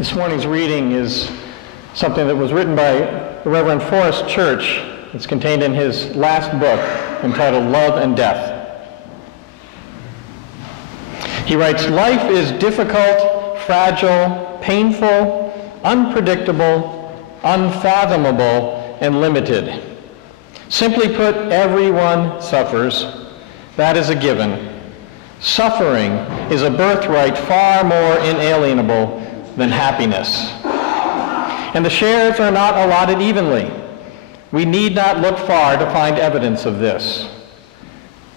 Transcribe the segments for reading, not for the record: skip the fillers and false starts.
This morning's reading is something that was written by the Reverend Forrest Church. It's contained in his last book entitled Love and Death. He writes, "Life is difficult, fragile, painful, unpredictable, unfathomable, and limited. Simply put, everyone suffers. That is a given. Suffering is a birthright far more inalienable than happiness. And the shares are not allotted evenly. We need not look far to find evidence of this.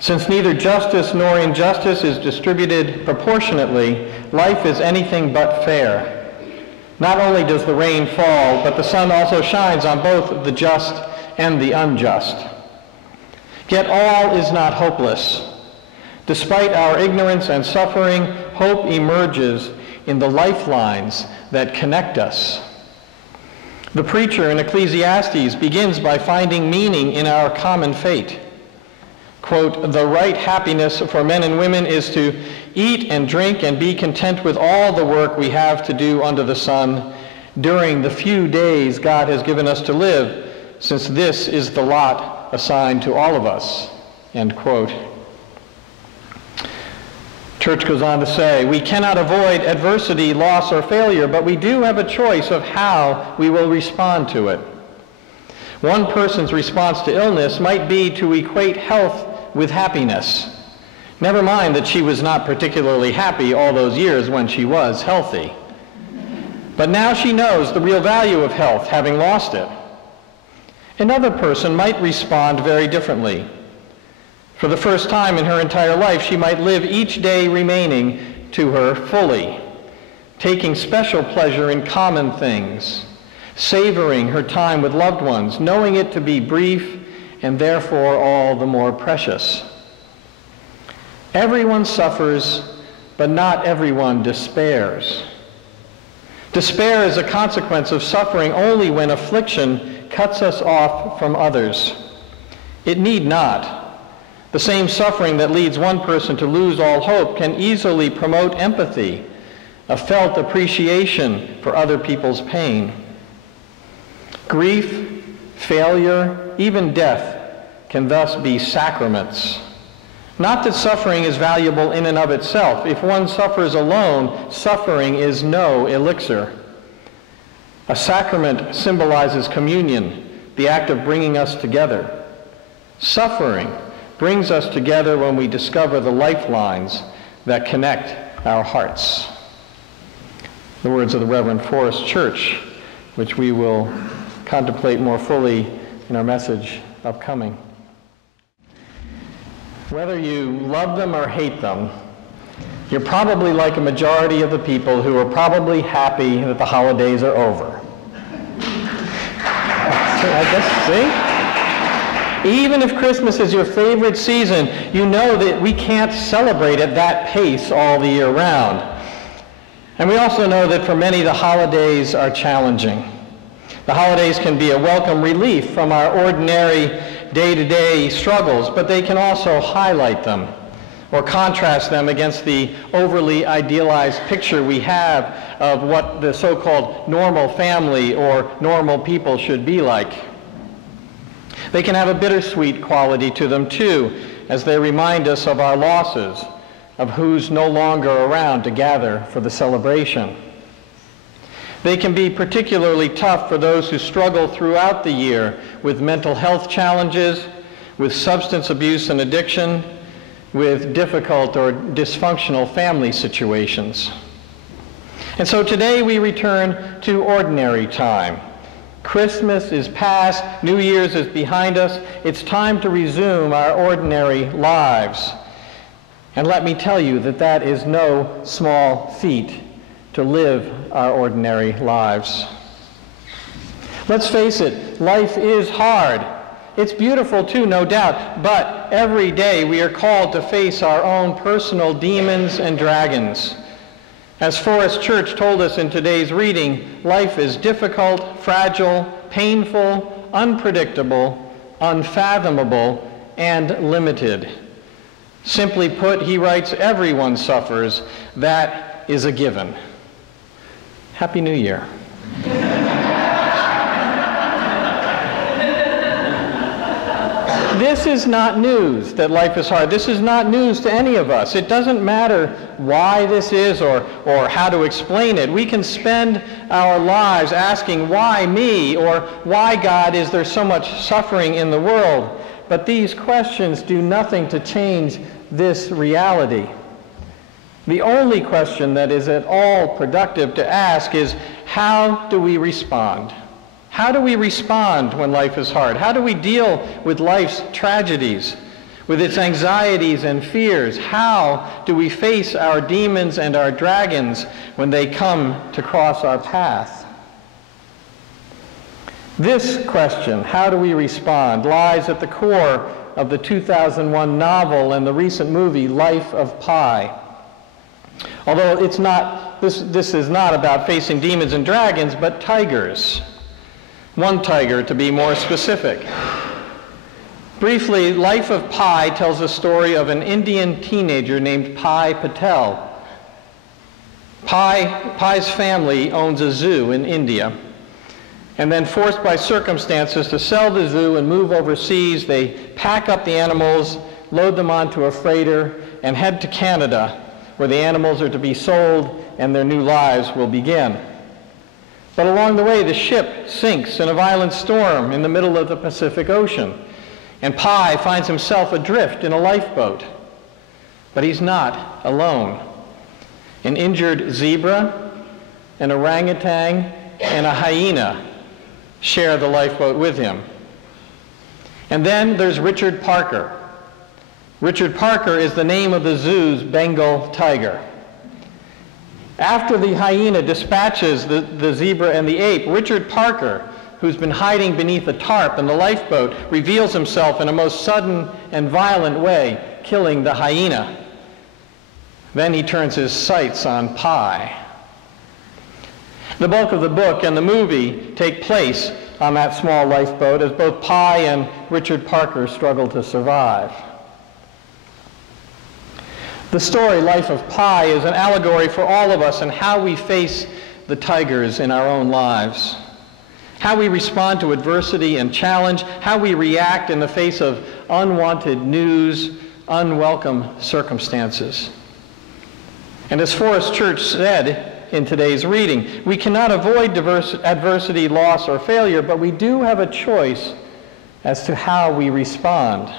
Since neither justice nor injustice is distributed proportionately, life is anything but fair. Not only does the rain fall, but the sun also shines on both the just and the unjust. Yet all is not hopeless. Despite our ignorance and suffering, hope emerges in the lifelines that connect us. The preacher in Ecclesiastes begins by finding meaning in our common fate. Quote, "The right happiness for men and women is to eat and drink and be content with all the work we have to do under the sun during the few days God has given us to live, since this is the lot assigned to all of us." End quote. Church goes on to say, "We cannot avoid adversity, loss, or failure, but we do have a choice of how we will respond to it. One person's response to illness might be to equate health with happiness. Never mind that she was not particularly happy all those years when she was healthy. But now she knows the real value of health, having lost it. Another person might respond very differently. For the first time in her entire life, she might live each day remaining to her fully, taking special pleasure in common things, savoring her time with loved ones, knowing it to be brief and therefore all the more precious. Everyone suffers, but not everyone despairs. Despair is a consequence of suffering only when affliction cuts us off from others. It need not. The same suffering that leads one person to lose all hope can easily promote empathy, a felt appreciation for other people's pain. Grief, failure, even death can thus be sacraments. Not that suffering is valuable in and of itself. If one suffers alone, suffering is no elixir. A sacrament symbolizes communion, the act of bringing us together. Suffering brings us together when we discover the lifelines that connect our hearts." The words of the Reverend Forrest Church, which we will contemplate more fully in our message upcoming. Whether you love them or hate them, you're probably like a majority of the people who are probably happy that the holidays are over. I guess, see? Even if Christmas is your favorite season, you know that we can't celebrate at that pace all the year round. And we also know that for many, the holidays are challenging. The holidays can be a welcome relief from our ordinary day-to-day struggles, but they can also highlight them or contrast them against the overly idealized picture we have of what the so-called normal family or normal people should be like. They can have a bittersweet quality to them too, as they remind us of our losses, of who's no longer around to gather for the celebration. They can be particularly tough for those who struggle throughout the year with mental health challenges, with substance abuse and addiction, with difficult or dysfunctional family situations. And so today we return to ordinary time. Christmas is past, New Year's is behind us. It's time to resume our ordinary lives. And let me tell you that that is no small feat, to live our ordinary lives. Let's face it, life is hard. It's beautiful too, no doubt, but every day we are called to face our own personal demons and dragons. As Forrest Church told us in today's reading, life is difficult, fragile, painful, unpredictable, unfathomable, and limited. Simply put, he writes, everyone suffers. That is a given. Happy New Year. This is not news that life is hard. This is not news to any of us. It doesn't matter why this is or how to explain it. We can spend our lives asking, why me? Or why, God, is there so much suffering in the world? But these questions do nothing to change this reality. The only question that is at all productive to ask is, how do we respond? How do we respond when life is hard? How do we deal with life's tragedies, with its anxieties and fears? How do we face our demons and our dragons when they come to cross our path? This question, how do we respond, lies at the core of the 2001 novel and the recent movie, Life of Pi. Although it's not, this is not about facing demons and dragons, but tigers. One tiger, to be more specific. Briefly, Life of Pi tells the story of an Indian teenager named Pi Patel. Pi's family owns a zoo in India. And then, forced by circumstances to sell the zoo and move overseas, they pack up the animals, load them onto a freighter, and head to Canada, where the animals are to be sold and their new lives will begin. But along the way, the ship sinks in a violent storm in the middle of the Pacific Ocean, and Pi finds himself adrift in a lifeboat. But he's not alone. An injured zebra, an orangutan, and a hyena share the lifeboat with him. And then there's Richard Parker. Richard Parker is the name of the zoo's Bengal tiger. After the hyena dispatches the zebra and the ape, Richard Parker, who's been hiding beneath a tarp in the lifeboat, reveals himself in a most sudden and violent way, killing the hyena. Then he turns his sights on Pi. The bulk of the book and the movie take place on that small lifeboat as both Pi and Richard Parker struggle to survive. The story, Life of Pi, is an allegory for all of us and how we face the tigers in our own lives, how we respond to adversity and challenge, how we react in the face of unwanted news, unwelcome circumstances. And as Forrest Church said in today's reading, we cannot avoid adversity, loss, or failure, but we do have a choice as to how we respond.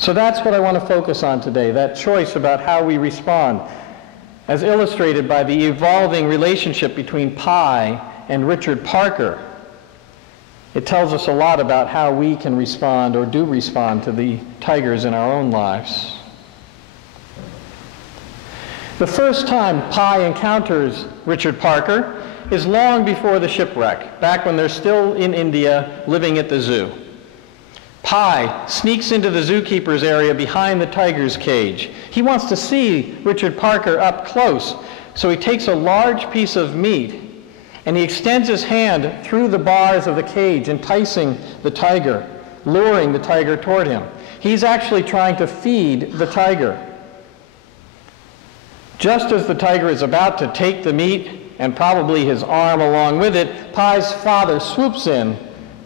So that's what I want to focus on today, that choice about how we respond, as illustrated by the evolving relationship between Pi and Richard Parker. It tells us a lot about how we can respond or do respond to the tigers in our own lives. The first time Pi encounters Richard Parker is long before the shipwreck, back when they're still in India living at the zoo. Pi sneaks into the zookeeper's area behind the tiger's cage. He wants to see Richard Parker up close, so he takes a large piece of meat and he extends his hand through the bars of the cage, enticing the tiger, luring the tiger toward him. He's actually trying to feed the tiger. Just as the tiger is about to take the meat, and probably his arm along with it, Pi's father swoops in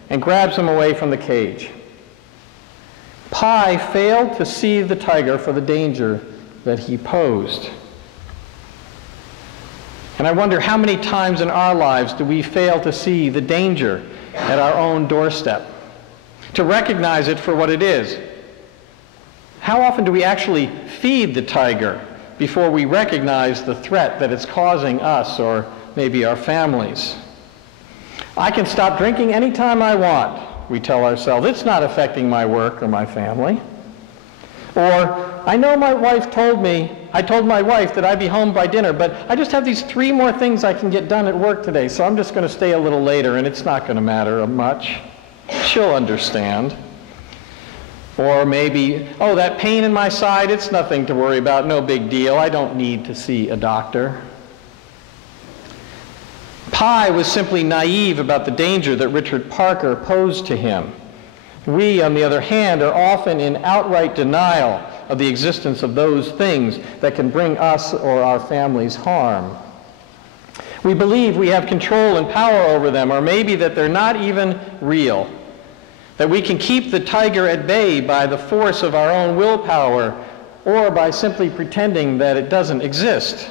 and grabs him away from the cage. Pi failed to see the tiger for the danger that he posed. And I wonder how many times in our lives do we fail to see the danger at our own doorstep, to recognize it for what it is. How often do we actually feed the tiger before we recognize the threat that it's causing us or maybe our families? I can stop drinking anytime I want, we tell ourselves. It's not affecting my work or my family. Or, I know my wife told me, I told my wife that I'd be home by dinner, but I just have these 3 more things I can get done at work today, so I'm just going to stay a little later, and it's not going to matter much. She'll understand. Or maybe, oh, that pain in my side, it's nothing to worry about, no big deal, I don't need to see a doctor. Pi was simply naive about the danger that Richard Parker posed to him. We, on the other hand, are often in outright denial of the existence of those things that can bring us or our families harm. We believe we have control and power over them, or maybe that they're not even real. That we can keep the tiger at bay by the force of our own willpower, or by simply pretending that it doesn't exist.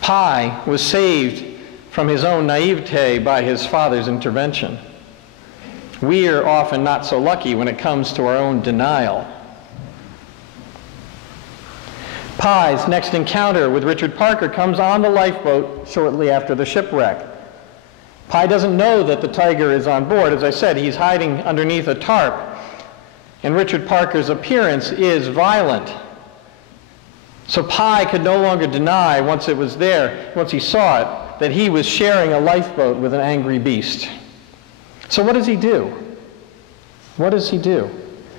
Pi was saved from his own naivete by his father's intervention. We are often not so lucky when it comes to our own denial. Pi's next encounter with Richard Parker comes on the lifeboat shortly after the shipwreck. Pi doesn't know that the tiger is on board. As I said, he's hiding underneath a tarp. And Richard Parker's appearance is violent. So Pi could no longer deny, once it was there, once he saw it, that he was sharing a lifeboat with an angry beast. So what does he do? What does he do?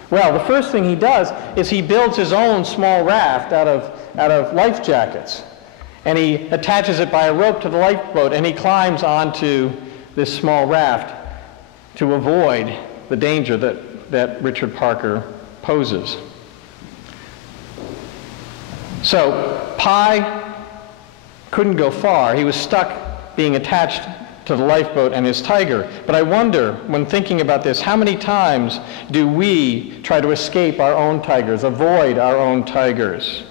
Well, the first thing he does is he builds his own small raft out of life jackets. And he attaches it by a rope to the lifeboat, and he climbs onto this small raft to avoid the danger that Richard Parker poses. So Pi couldn't go far. He was stuck being attached to the lifeboat and his tiger. But I wonder, when thinking about this, how many times do we try to escape our own tigers, avoid our own tigers?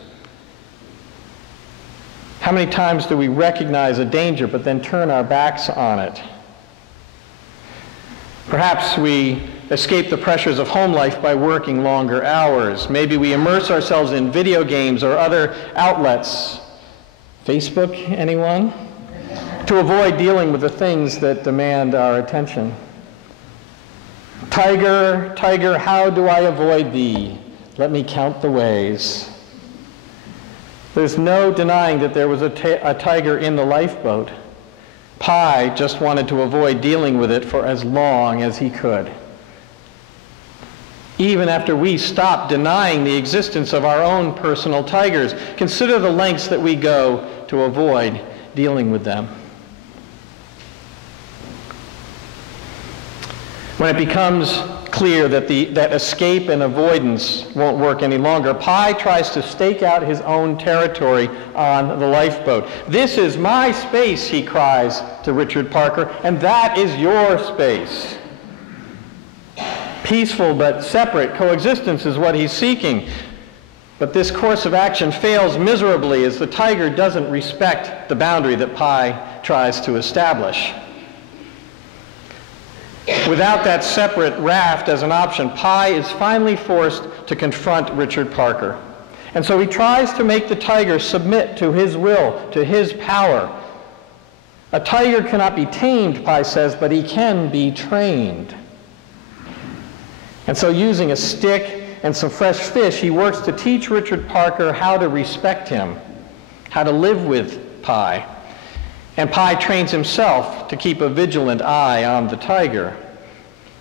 How many times do we recognize a danger but then turn our backs on it? Perhaps we escape the pressures of home life by working longer hours. Maybe we immerse ourselves in video games or other outlets. Facebook, anyone? To avoid dealing with the things that demand our attention. Tiger, tiger, how do I avoid thee? Let me count the ways. There's no denying that there was a tiger in the lifeboat. Pi just wanted to avoid dealing with it for as long as he could. Even after we stop denying the existence of our own personal tigers, consider the lengths that we go to avoid dealing with them. When it becomes clear that that escape and avoidance won't work any longer, Pi tries to stake out his own territory on the lifeboat. "This is my space," he cries to Richard Parker, "and that is your space." Peaceful but separate coexistence is what he's seeking. But this course of action fails miserably as the tiger doesn't respect the boundary that Pi tries to establish. Without that separate raft as an option, Pi is finally forced to confront Richard Parker. And so he tries to make the tiger submit to his will, to his power. A tiger cannot be tamed, Pi says, but he can be trained. And so using a stick and some fresh fish, he works to teach Richard Parker how to respect him, how to live with Pi. And Pi trains himself to keep a vigilant eye on the tiger.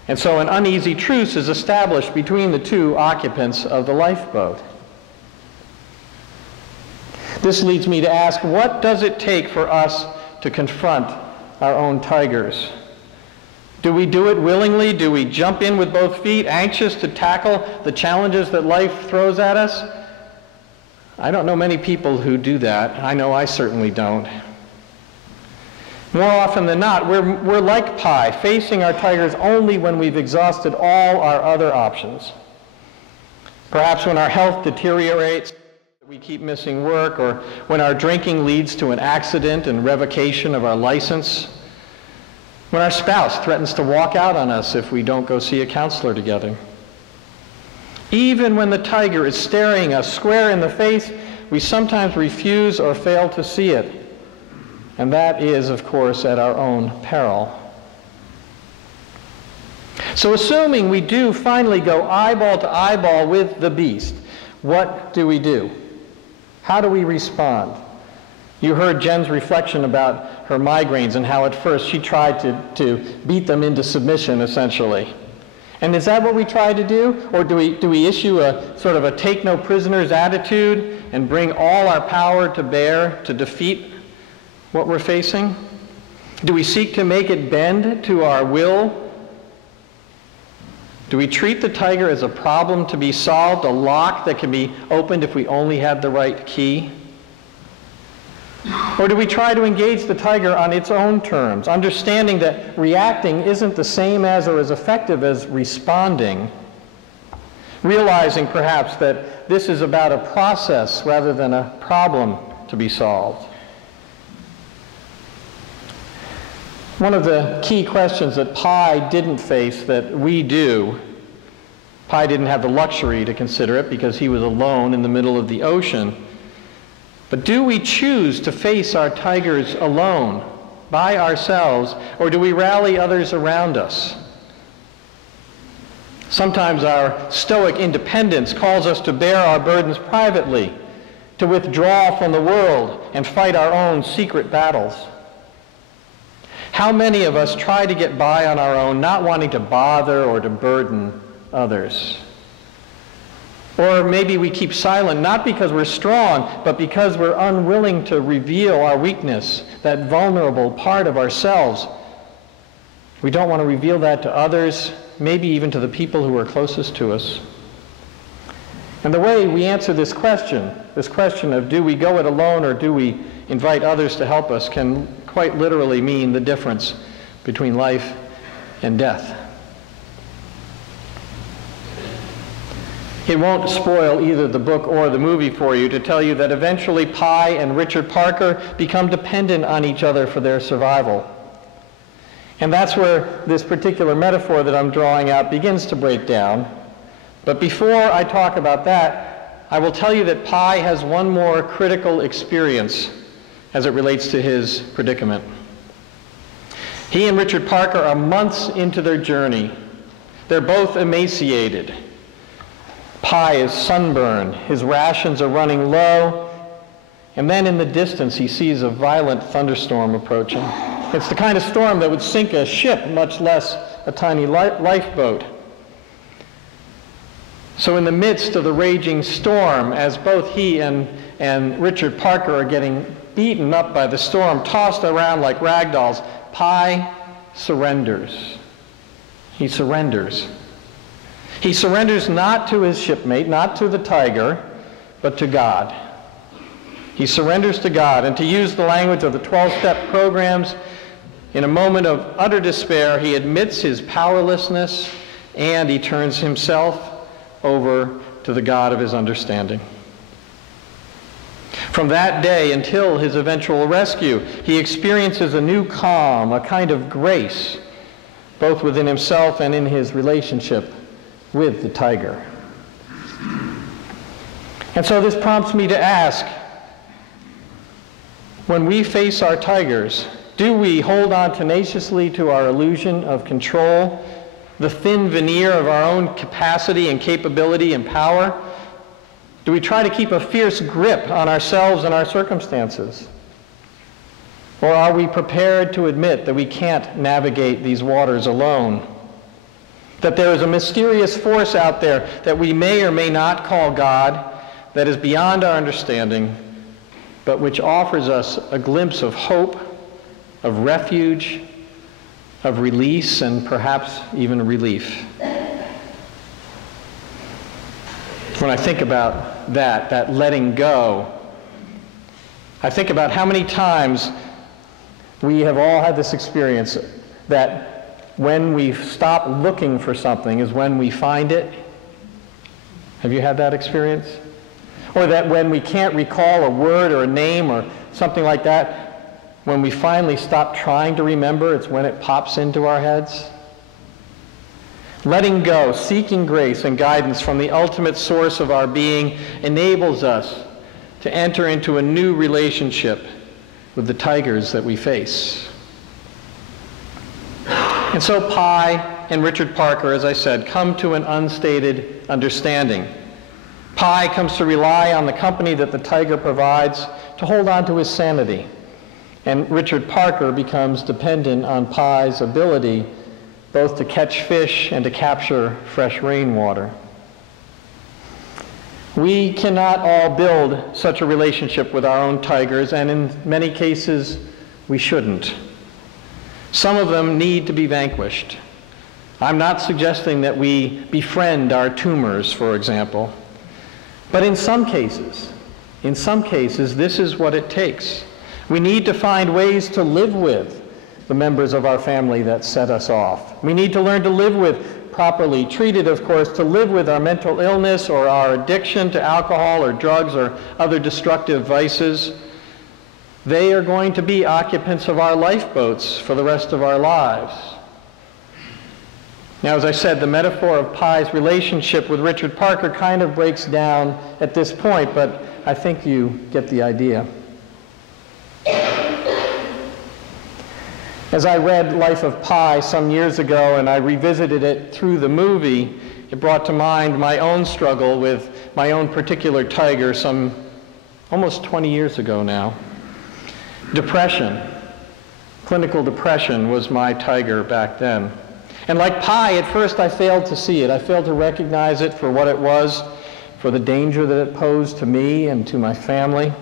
And so an uneasy truce is established between the two occupants of the lifeboat. This leads me to ask, what does it take for us to confront our own tigers? Do we do it willingly? Do we jump in with both feet, anxious to tackle the challenges that life throws at us? I don't know many people who do that. I know I certainly don't. More often than not, we're like Pi, facing our tigers only when we've exhausted all our other options. Perhaps when our health deteriorates, we keep missing work, or when our drinking leads to an accident and revocation of our license, when our spouse threatens to walk out on us if we don't go see a counselor together. Even when the tiger is staring us square in the face, we sometimes refuse or fail to see it. And that is, of course, at our own peril. So assuming we do finally go eyeball to eyeball with the beast, what do we do? How do we respond? You heard Jen's reflection about her migraines and how at first she tried to beat them into submission, essentially. And is that what we try to do? Or do we issue a sort of a take no prisoners attitude and bring all our power to bear to defeat what we're facing? Do we seek to make it bend to our will? Do we treat the tiger as a problem to be solved, a lock that can be opened if we only had the right key? Or do we try to engage the tiger on its own terms, understanding that reacting isn't the same as or as effective as responding, realizing perhaps that this is about a process rather than a problem to be solved? One of the key questions that Pi didn't face that we do, Pi didn't have the luxury to consider it because he was alone in the middle of the ocean, but do we choose to face our tigers alone, by ourselves, or do we rally others around us? Sometimes our stoic independence calls us to bear our burdens privately, to withdraw from the world and fight our own secret battles. How many of us try to get by on our own, not wanting to bother or to burden others? Or maybe we keep silent, not because we're strong, but because we're unwilling to reveal our weakness, that vulnerable part of ourselves. We don't want to reveal that to others, maybe even to the people who are closest to us. And the way we answer this question of do we go it alone or do we invite others to help us, can quite literally mean the difference between life and death. It won't spoil either the book or the movie for you to tell you that eventually Pi and Richard Parker become dependent on each other for their survival. And that's where this particular metaphor that I'm drawing out begins to break down. But before I talk about that, I will tell you that Pi has one more critical experience as it relates to his predicament. He and Richard Parker are months into their journey. They're both emaciated. Pi is sunburned, his rations are running low, and then in the distance he sees a violent thunderstorm approaching. It's the kind of storm that would sink a ship, much less a tiny lifeboat. So in the midst of the raging storm, as both he and Richard Parker are getting beaten up by the storm, tossed around like rag dolls, Pi surrenders. He surrenders. He surrenders not to his shipmate, not to the tiger, but to God. He surrenders to God, and to use the language of the 12-step programs, in a moment of utter despair, he admits his powerlessness, and he turns himself over to the God of his understanding. From that day until his eventual rescue, he experiences a new calm, a kind of grace, both within himself and in his relationship with the tiger. And so this prompts me to ask, when we face our tigers, do we hold on tenaciously to our illusion of control, the thin veneer of our own capacity and capability and power? Do we try to keep a fierce grip on ourselves and our circumstances? Or are we prepared to admit that we can't navigate these waters alone? That there is a mysterious force out there that we may or may not call God, that is beyond our understanding, but which offers us a glimpse of hope, of refuge, of release, and perhaps even relief. When I think about that letting go, I think about how many times we have all had this experience that when we stop looking for something is when we find it. Have you had that experience? Or that when we can't recall a word or a name or something like that, when we finally stop trying to remember, it's when it pops into our heads? Letting go, seeking grace and guidance from the ultimate source of our being enables us to enter into a new relationship with the tigers that we face. And so Pi and Richard Parker, as I said, come to an unstated understanding. Pi comes to rely on the company that the tiger provides to hold on to his sanity. And Richard Parker becomes dependent on Pi's ability both to catch fish and to capture fresh rainwater. We cannot all build such a relationship with our own tigers, and in many cases, we shouldn't. Some of them need to be vanquished. I'm not suggesting that we befriend our tumors, for example. But in some cases, this is what it takes. We need to find ways to live with the members of our family that set us off. We need to learn to live with, properly treated, of course, to live with our mental illness or our addiction to alcohol or drugs or other destructive vices. They are going to be occupants of our lifeboats for the rest of our lives. Now, as I said, the metaphor of Pi's relationship with Richard Parker kind of breaks down at this point, but I think you get the idea. As I read Life of Pi some years ago and I revisited it through the movie, it brought to mind my own struggle with my own particular tiger some almost 20 years ago now. Depression, clinical depression was my tiger back then. And like Pi, at first I failed to see it. I failed to recognize it for what it was, for the danger that it posed to me and to my family.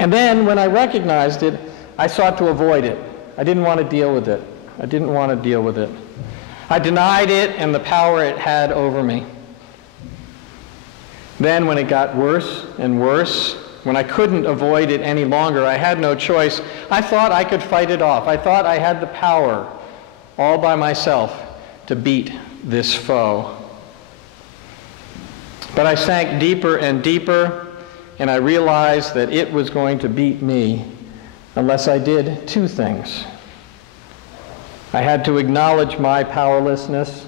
And then when I recognized it, I sought to avoid it. I didn't want to deal with it. I didn't want to deal with it. I denied it and the power it had over me. Then when it got worse and worse, when I couldn't avoid it any longer, I had no choice, I thought I could fight it off. I thought I had the power all by myself to beat this foe. But I sank deeper and deeper, and I realized that it was going to beat me unless I did two things. I had to acknowledge my powerlessness,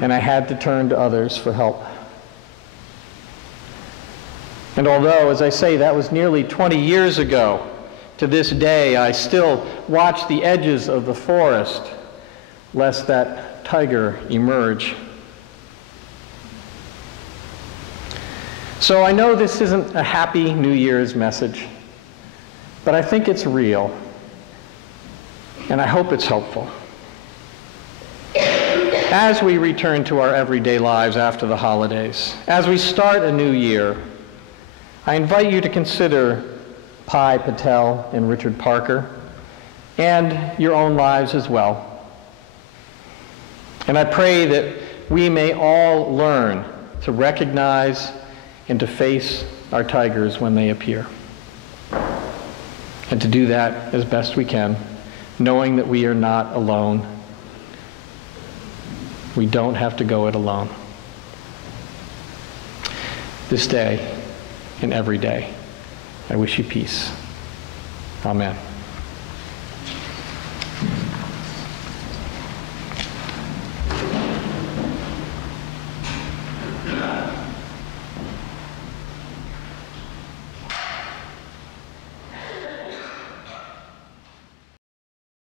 and I had to turn to others for help. And although, as I say, that was nearly 20 years ago, to this day I still watch the edges of the forest lest that tiger emerge. So I know this isn't a happy New Year's message, but I think it's real, and I hope it's helpful. As we return to our everyday lives after the holidays, as we start a new year, I invite you to consider Pi Patel and Richard Parker, and your own lives as well. And I pray that we may all learn to recognize and to face our tigers when they appear. And to do that as best we can, knowing that we are not alone. We don't have to go it alone. This day and every day, I wish you peace. Amen.